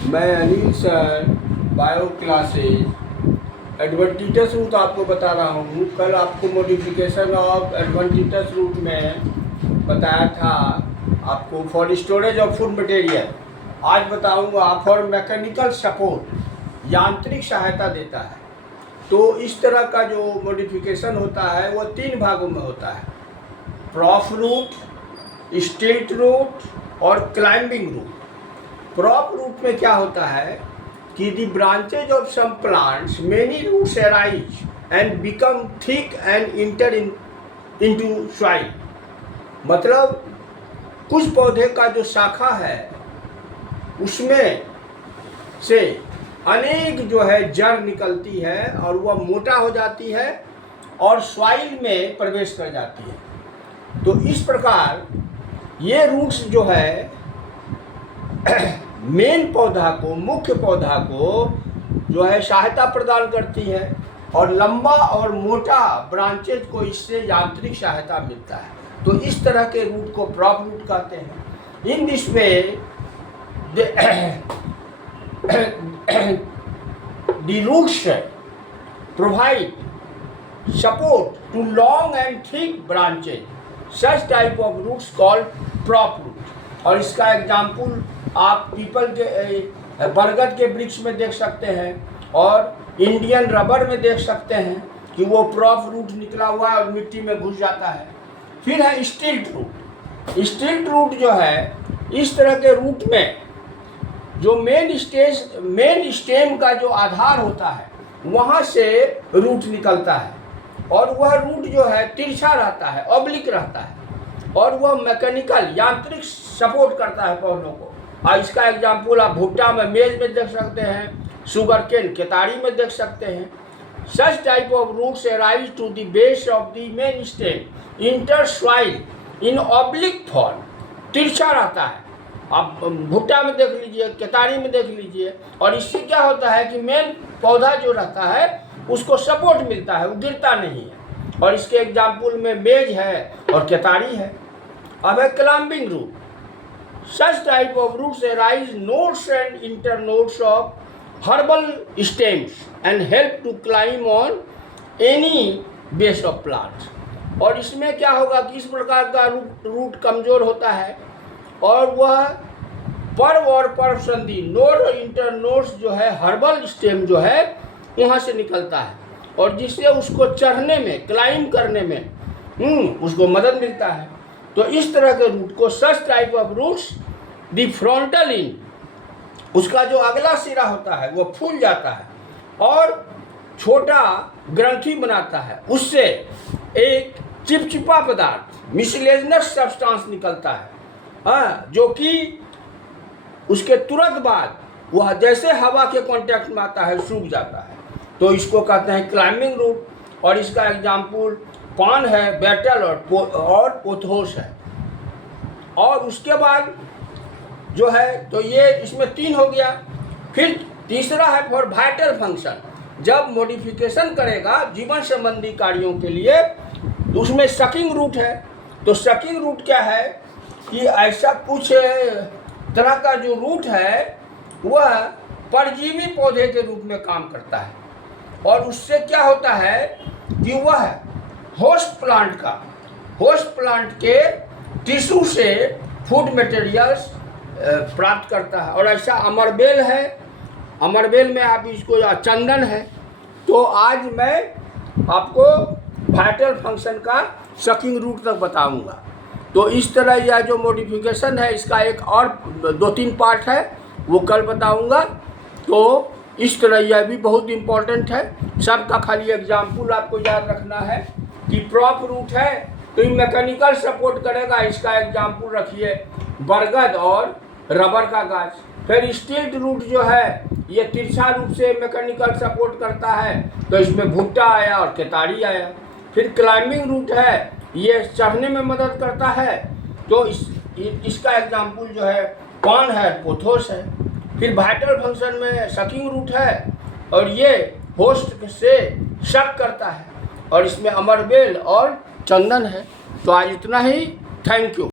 मैं Anil sir bio classes adventitious root आपको बता रहा हूँ। कल आपको मॉडिफिकेशन ऑफ एडवेंटिटस रूट में बताया था आपको for storage of food material. आज बताऊँगा फॉर मैकेनिकल सपोर्ट, यांत्रिक सहायता देता है। तो इस तरह का जो मॉडिफिकेशन होता है वो 3 भागों में होता है, प्रॉप रूट, स्टिल्ट रूट और क्लाइंबिंग रूट। प्रॉप रूट में क्या होता है कि the branches of some plants many roots arise and become thick and enter into soil. मतलब कुछ पौधे का जो शाखा है उसमें से अनेक जो है जड़ निकलती है और वह मोटा हो जाती है और सॉइल में प्रवेश कर जाती है। तो इस प्रकार ये रूट्स जो है मेन पौधा को, मुख्य पौधा को जो है सहायता प्रदान करती है और लंबा और मोटा ब्रांचेज को इससे यांत्रिक सहायता मिलता है। तो इस तरह के रूट को प्रॉप रूट कहते हैं। In this way the roots provide support to long and thick branches. Such type of roots called prop root. और इसका एग्जाम्पल आप पीपल के, बरगद के वृक्ष में देख सकते हैं और इंडियन रबर में देख सकते हैं कि वो प्रॉप रूट निकला हुआ है और मिट्टी में घुस जाता है। फिर है स्टिल्ट रूट। स्टिल्ट रूट जो है इस तरह के रूट में जो मेन स्टेम का जो आधार होता है वहाँ से रूट निकलता है और वह रूट जो है तिरछा रहता है, ऑब्लिक रहता है और वह मैकेनिकल यांत्रिक सपोर्ट करता है पौधों को। और इसका एग्जाम्पल आप भुट्टा में, मेज में देख सकते हैं, शुगर केन, केतारी में देख सकते हैं। Such type of roots arise to the base of the main stem enter soil in oblique form. तिरछा रहता है, आप भुट्टा में देख लीजिए, केतारी में देख लीजिए। और इससे क्या होता है कि मेन पौधा जो रहता है उसको सपोर्ट मिलता है, वो गिरता नहीं है। और इसके एग्जाम्पल में मेज है और केतारी है। अब है climbing root. Such type of roots arise nodes and internodes of herbal stems and help to climb on any base of plant. और इसमें क्या होगा कि इस प्रकार का रूट कमजोर होता है और वह पर्व और पर्व संधि, नोड और इंटरनोड्स जो है, हर्बल स्टेम जो है वहाँ से निकलता है और जिससे उसको चढ़ने में, क्लाइंब करने में उसको मदद मिलता है। तो इस तरह के रूट को such type of roots the frontal इन, उसका जो अगला सिरा होता है वो फूल जाता है और छोटा ग्रंथि बनाता है, उससे एक चिपचिपा पदार्थ, मिसलेनियस सब्सटेंस निकलता है, जो कि उसके तुरंत बाद वह जैसे हवा के कांटेक्ट में आता है सूख जाता है। तो इसको कहते हैं क्लाइंबिंग रूट। और इसका एग्जाम्पल पान है, बेटल और पोथोस है। और उसके बाद जो है तो ये इसमें 3 हो गया। फिर तीसरा है फॉर वाइटल फंक्शन। जब मॉडिफिकेशन करेगा जीवन संबंधी कार्यों के लिए तो उसमें सकिंग रूट है। तो सकिंग रूट क्या है कि ऐसा कुछ तरह का जो रूट है वह परजीवी पौधे के रूप में काम करता है और उससे क्या होता है कि वह होस्ट प्लांट के टिश्यू से फूड मटेरियल्स प्राप्त करता है। और ऐसा अमरबेल है, अमरबेल में आप इसको, चंदन है। तो आज मैं आपको वाइटल फंक्शन का सकिंग रूट तक बताऊंगा। तो इस तरह यह जो मॉडिफिकेशन है इसका एक और 2-3 पार्ट है, वो कल बताऊंगा। तो इस तरह यह भी बहुत इम्पोर्टेंट है। सबका खाली एग्जाम्पल आपको याद रखना है कि प्रॉप रूट है तो ये मैकेनिकल सपोर्ट करेगा। इसका एग्जाम्पल रखिए बरगद और रबर का गाछ। फिर स्टिल्ट रूट जो है ये तिरछा रूप से मैकेनिकल सपोर्ट करता है, तो इसमें भुट्टा आया और केतारी आया। फिर क्लाइंबिंग रूट है, ये चढ़ने में मदद करता है, तो इसका एग्जाम्पल जो है पान है, पोथोस है। फिर वाइटल फंक्शन में सकिंग रूट है और ये होस्ट से शक करता है और इसमें अमरबेल और चंदन है। तो आज इतना ही। Thank you.